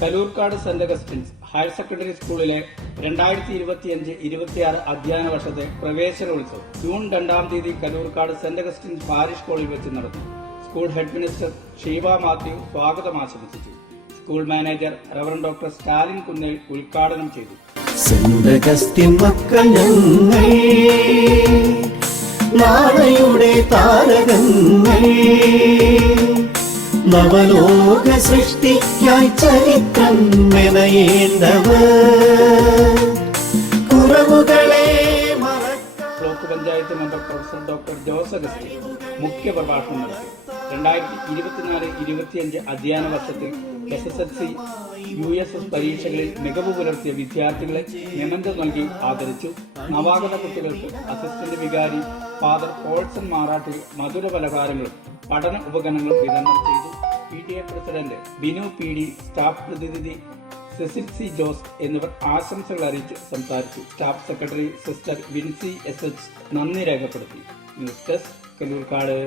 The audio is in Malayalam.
Kaloorkad saint Augustine's higher secondary സ്കൂളിലെ 2025-26 അധ്യയന വർഷത്തെ പ്രവേശനോത്സവം ജൂൺ 2-ാം തീയതി കലൂർക്കാട് സെന്റ് അഗസ്റ്റിൻസ് പാരിഷ് സ്കൂളിൽ വെച്ച് നടന്നു. School head minister Sheeba Mathew സ്വാഗതം ആശംസിച്ചു. School manager reverend doctor Stalin Kunnel ഉദ്ഘാടനം ചെയ്തു. സെന്റ് അഗസ്റ്റിൻ മക്കൾ ഞങ്ങൾ, നാളെയുടെ താരകങ്ങൾ, നവലോക സൃഷ്ടിക്കായി ചരിത്രം മെനയേണ്ടവർ, കുറവുകളെ block panchayat member professor doctor Jose Augustine മുഖ്യ പ്രഭാഷണം നടത്തി. 2024-25 അധ്യയന വർഷത്തിൽ SSLC USS പരീക്ഷകളിൽ മികവ് പുലർത്തിയ വിദ്യാർത്ഥികളെ മെമന്റോ നൽകി ആദരിച്ചു. നവാഗത കുട്ടികൾക്ക് അസിസ്റ്റന്റ് വികാരി ഫാദർ പോൾസൺ മാറാട്ടിൽ മധുര പലഹാരങ്ങളും പഠന ഉപകരണങ്ങളും വിതരണം ചെയ്തു. PTA president Binu PD, staff പ്രതിനിധി സെസിൽ C. ജോസ് എന്നിവർ ആശംസകൾ അറിയിച്ച് സംസാരിച്ചു. Staff secretary sister Vincy SH നന്ദി രേഖപ്പെടുത്തി. News desk Kaloorkad.